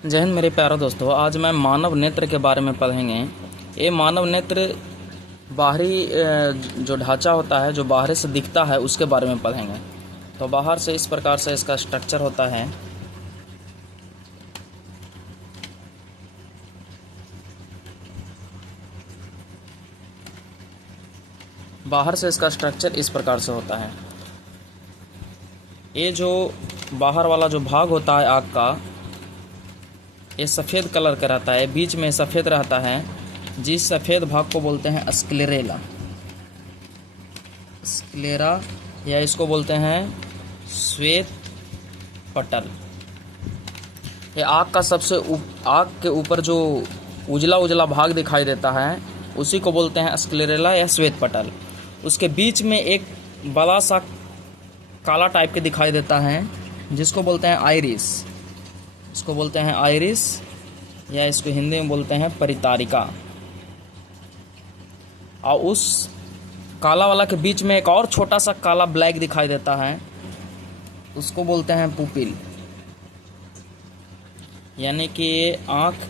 जय हिंद मेरे प्यारे दोस्तों। आज मैं मानव नेत्र के बारे में पढ़ेंगे। ये मानव नेत्र बाहरी जो ढांचा होता है, जो बाहर से दिखता है, उसके बारे में पढ़ेंगे। तो बाहर से इस प्रकार से इसका स्ट्रक्चर होता है। बाहर से इसका स्ट्रक्चर इस प्रकार से होता है। ये जो बाहर वाला जो भाग होता है आँख का, ये सफ़ेद कलर का रहता है, बीच में सफ़ेद रहता है, जिस सफ़ेद भाग को बोलते हैं स्क्लेरेला, स्क्लेरा, या इसको बोलते हैं श्वेत पटल। ये आँख का आँख के ऊपर जो उजला उजला भाग दिखाई देता है, उसी को बोलते हैं स्क्लेरेला या श्वेत पटल। उसके बीच में एक बड़ा सा काला टाइप के दिखाई देता है, जिसको बोलते हैं आइरिस। इसको बोलते हैं आइरिस, या इसको हिंदी में बोलते हैं परितारिका। और उस काला वाला के बीच में एक और छोटा सा काला ब्लैक दिखाई देता है, उसको बोलते हैं पुपिल। यानी कि आँख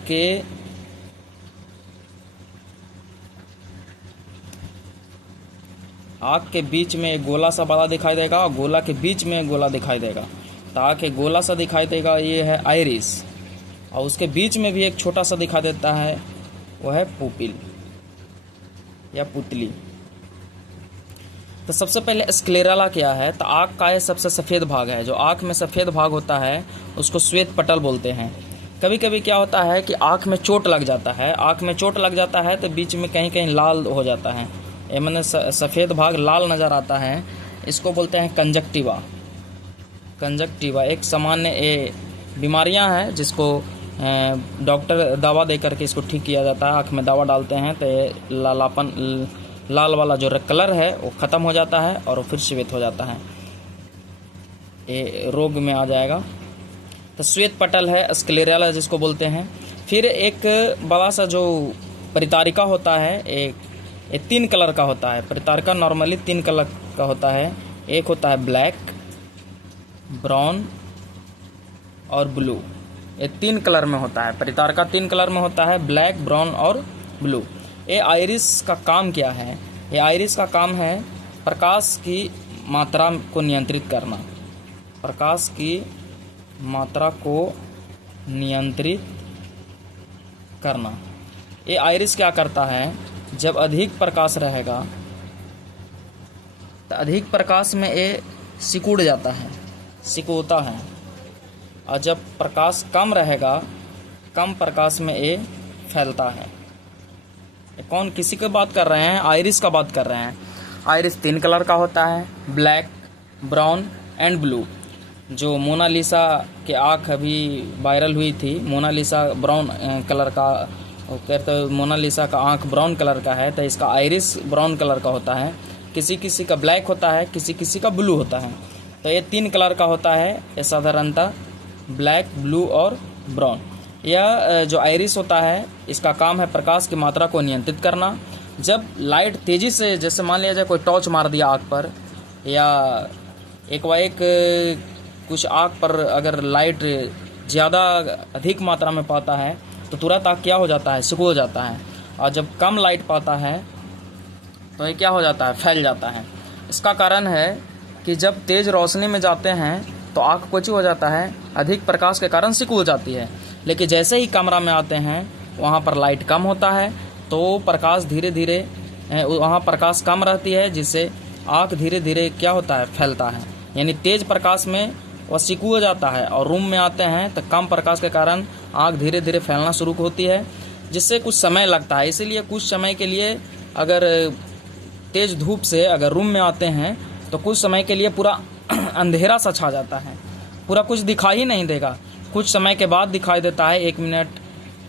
के बीच में एक गोला सा बड़ा दिखाई देगा, और गोला के बीच में एक गोला दिखाई देगा। तो आँख एक गोला सा दिखाई देगा, ये है आइरिस, और उसके बीच में भी एक छोटा सा दिखाई देता है, वो है पुपिल या पुतली। तो सबसे पहले स्क्लेरेला क्या है? तो आँख का ये सबसे सफ़ेद भाग है। जो आँख में सफ़ेद भाग होता है उसको श्वेत पटल बोलते हैं। कभी कभी क्या होता है कि आँख में चोट लग जाता है, आँख में चोट लग जाता है तो बीच में कहीं कहीं लाल हो जाता है, ये मैंने सफ़ेद भाग लाल नज़र आता है, इसको बोलते हैं कंजक्टिवा। कंजक्टिवा एक सामान्य बीमारियां हैं जिसको डॉक्टर दवा दे करके इसको ठीक किया जाता है। आँख में दवा डालते हैं तो लालापन, लाल वाला जो कलर है वो ख़त्म हो जाता है और वो फिर श्वेत हो जाता है, ये रोग में आ जाएगा। तो श्वेत पटल है स्क्लेरेला जिसको बोलते हैं। फिर एक बड़ा सा जो परितारिका होता है, एक 3 कलर का होता है। परितारिका नॉर्मली 3 कलर का होता है। एक होता है ब्लैक, ब्राउन और ब्लू। ये 3 कलर में होता है। परितारिका 3 कलर में होता है, ब्लैक, ब्राउन और ब्लू। ये आइरिस का काम क्या है? ये आइरिस का काम है प्रकाश की मात्रा को नियंत्रित करना। प्रकाश की मात्रा को नियंत्रित करना। ये आइरिस क्या करता है? जब अधिक प्रकाश रहेगा तो अधिक प्रकाश में ये सिकुड़ जाता है, सिकुड़ता है, और जब प्रकाश कम रहेगा, कम प्रकाश में ये फैलता है। कौन किसी की बात कर रहे हैं? आइरिस का बात कर रहे हैं। आइरिस 3 कलर का होता है, ब्लैक, ब्राउन एंड ब्लू। जो मोनालिसा के आँख अभी वायरल हुई थी, मोनालिसा ब्राउन कलर का, वो कहते हैं मोनालिसा का आँख ब्राउन कलर का है, तो इसका आइरिस ब्राउन कलर का होता है। किसी किसी का ब्लैक होता है, किसी किसी का ब्लू होता है। तो ये 3 कलर का होता है, ये साधारणतः ब्लैक, ब्लू और ब्राउन। यह जो आइरिस होता है, इसका काम है प्रकाश की मात्रा को नियंत्रित करना। जब लाइट तेज़ी से, जैसे मान लिया जाए कोई टॉर्च मार दिया आँख पर, या एक कुछ आँख पर अगर लाइट ज़्यादा अधिक मात्रा में पाता है तो तुरंत आँख क्या हो जाता है? सिकुड़ जाता है। और जब कम लाइट पाता है तो ये क्या हो जाता है? फैल जाता है। इसका कारण है कि जब तेज़ रोशनी में जाते हैं तो आँख कुछ हो जाता है, अधिक प्रकाश के कारण सिकुड़ जाती है। लेकिन जैसे ही कमरा में आते हैं वहाँ पर लाइट कम होता है, तो प्रकाश धीरे धीरे, वहाँ प्रकाश कम रहती है, जिससे आँख धीरे धीरे क्या होता है? फैलता है। यानी तेज़ प्रकाश में वह सिकुड़ जाता है, और रूम में आते हैं तो कम प्रकाश के कारण आँख धीरे धीरे फैलना शुरू होती है, जिससे कुछ समय लगता है। इसीलिए कुछ समय के लिए अगर तेज़ धूप से अगर रूम में आते हैं तो कुछ समय के लिए पूरा अंधेरा सा छा जाता है, पूरा कुछ दिखाई ही नहीं देगा। कुछ समय के बाद दिखाई देता है, 1 मिनट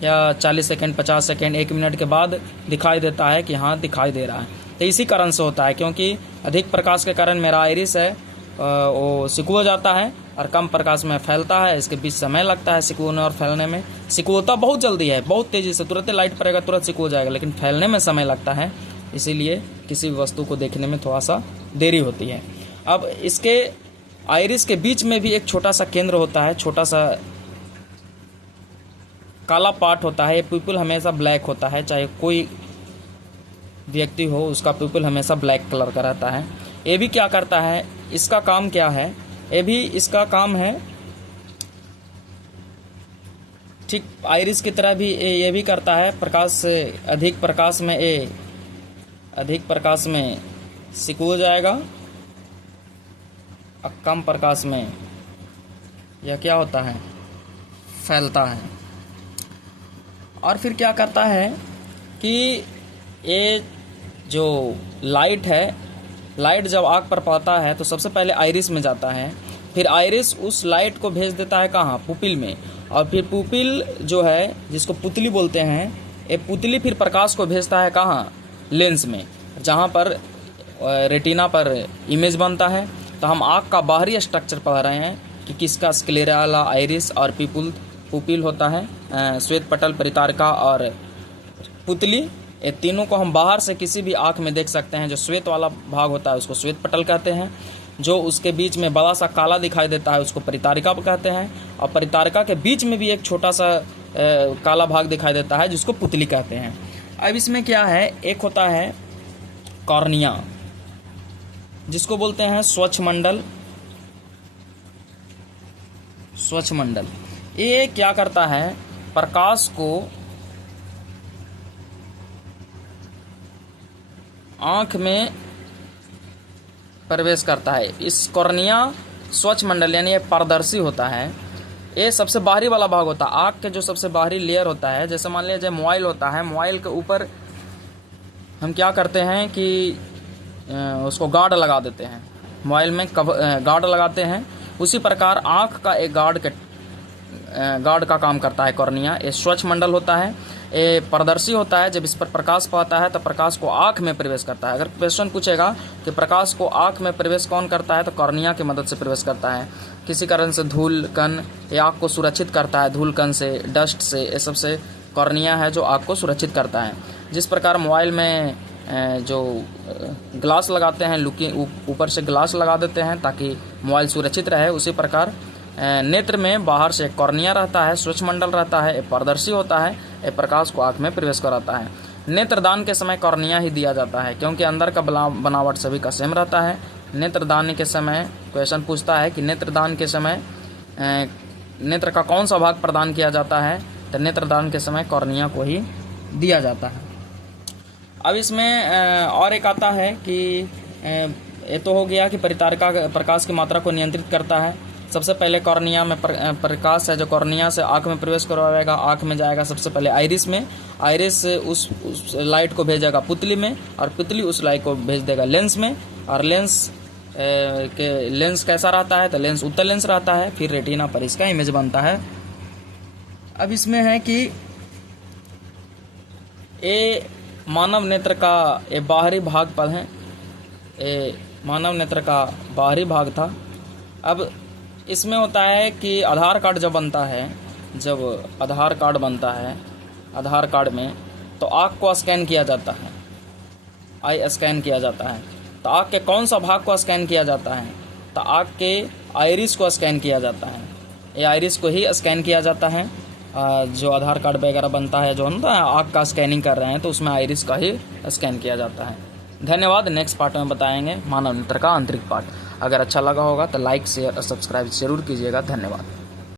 या 40 सेकंड, 50 सेकंड, 1 मिनट के बाद दिखाई देता है कि हाँ दिखाई दे रहा है। तो इसी कारण से होता है, क्योंकि अधिक प्रकाश के कारण मेरा आइरिस है वो सिकुड़ जाता है, और कम प्रकाश में फैलता है। इसके बीच समय लगता है सिकुड़ने और फैलने में। सिकुड़ता बहुत जल्दी है, बहुत तेज़ी से, तुरंत लाइट पड़ेगा तुरंत सिकुड़ जाएगा, लेकिन फैलने में समय लगता है। इसीलिए किसी भी वस्तु को देखने में थोड़ा सा देरी होती है। अब इसके आइरिस के बीच में भी एक छोटा सा केंद्र होता है, छोटा सा काला पार्ट होता है, प्यूपिल हमेशा ब्लैक होता है, चाहे कोई व्यक्ति हो उसका प्यूपिल हमेशा ब्लैक कलर का रहता है। ये भी क्या करता है, इसका काम क्या है, ये भी इसका काम है ठीक आइरिस की तरह भी ये भी करता है। प्रकाश अधिक प्रकाश में सिकुड़ जाएगा और कम प्रकाश में यह क्या होता है, फैलता है। और फिर क्या करता है कि ये जो लाइट है, लाइट जब आँख पर पड़ता है तो सबसे पहले आइरिस में जाता है, फिर आइरिस उस लाइट को भेज देता है कहाँ, पुपिल में, और फिर पुपिल जो है जिसको पुतली बोलते हैं, ये पुतली फिर प्रकाश को भेजता है कहाँ, लेंस में, जहाँ पर रेटिना पर इमेज बनता है। तो हम आँख का बाहरी स्ट्रक्चर पढ़ रहे हैं कि किसका स्क्लेरा, आइरिस और पुपिल होता है, श्वेत पटल, परितारिका और पुतली। ये तीनों को हम बाहर से किसी भी आँख में देख सकते हैं। जो श्वेत वाला भाग होता है उसको श्वेत पटल कहते हैं, जो उसके बीच में बड़ा सा काला दिखाई देता है उसको परितारिका कहते हैं, और परितारिका के बीच में भी एक छोटा सा काला भाग दिखाई देता है जिसको पुतली कहते हैं। अब इसमें क्या है, एक होता है कॉर्निया जिसको बोलते हैं स्वच्छ मंडल। ये क्या करता है, प्रकाश को आँख में प्रवेश करता है। इस कॉर्निया स्वच्छ मंडल यानी ये पारदर्शी होता है, ये सबसे बाहरी वाला भाग होता है। आँख के जो सबसे बाहरी लेयर होता है, जैसे मान लीजिए मोबाइल होता है, मोबाइल के ऊपर हम क्या करते हैं कि उसको गार्ड लगा देते हैं, मोबाइल में गार्ड लगाते हैं। उसी प्रकार आँख का एक गार्ड का काम करता है कॉर्निया। ये स्वच्छ मंडल होता है, ये पारदर्शी होता है। जब इस पर प्रकाश पाता है तो प्रकाश को आँख में प्रवेश करता है। अगर क्वेश्चन पूछेगा कि प्रकाश को आँख में प्रवेश कौन करता है, तो कॉर्निया की मदद से प्रवेश करता है। किसी कारण से धूल कण ये आँख को सुरक्षित करता है, धूल कण से, डस्ट से, ये सबसे कॉर्निया है जो आँख को सुरक्षित करता है। जिस प्रकार मोबाइल में जो ग्लास लगाते हैं, लुकिंग ऊपर से ग्लास लगा देते हैं ताकि मोबाइल सुरक्षित रहे, उसी प्रकार नेत्र में बाहर से कॉर्निया रहता है, स्वच्छ मंडल रहता है, पारदर्शी होता है, ये प्रकाश को आँख में प्रवेश कराता है। नेत्रदान के समय कॉर्निया ही दिया जाता है क्योंकि अंदर का बनावट सभी का सेम रहता है। नेत्रदान के समय क्वेश्चन पूछता है कि नेत्रदान के समय नेत्र का कौन सा भाग प्रदान किया जाता है, तो नेत्रदान के समय कॉर्निया को ही दिया जाता है। अब इसमें और एक आता है कि ये तो हो गया कि परितारिका प्रकाश की मात्रा को नियंत्रित करता है। सबसे पहले कॉर्निया में प्रकाश है जो कॉर्निया से आँख में प्रवेश करवाएगा, आँख में जाएगा सबसे पहले आइरिस में, आइरिस उस लाइट को भेजेगा पुतली में, और पुतली उस लाइट को भेज देगा लेंस में, और लेंस कैसा रहता है, तो लेंस उत्तल लेंस रहता है, फिर रेटिना पर इसका इमेज बनता है। अब इसमें है कि ये मानव नेत्र का ये बाहरी भाग पर है, ये मानव नेत्र का बाहरी भाग था। अब इसमें होता है कि आधार कार्ड जब बनता है, जब आधार कार्ड बनता है, आधार कार्ड में तो आँख को स्कैन किया जाता है, आई स्कैन किया जाता है। तो आँख के कौन सा भाग को स्कैन किया जाता है, तो आँख के आइरिस को स्कैन किया जाता है। ये आइरिस को ही स्कैन किया जाता है। जो आधार कार्ड वगैरह बनता है, जो हम आँख का स्कैनिंग कर रहे हैं, तो उसमें आइरिस का ही स्कैन किया जाता है। धन्यवाद। नेक्स्ट पार्ट में बताएंगे मानव नेत्र का आंतरिक पार्ट। अगर अच्छा लगा होगा तो लाइक, शेयर और सब्सक्राइब जरूर कीजिएगा। धन्यवाद।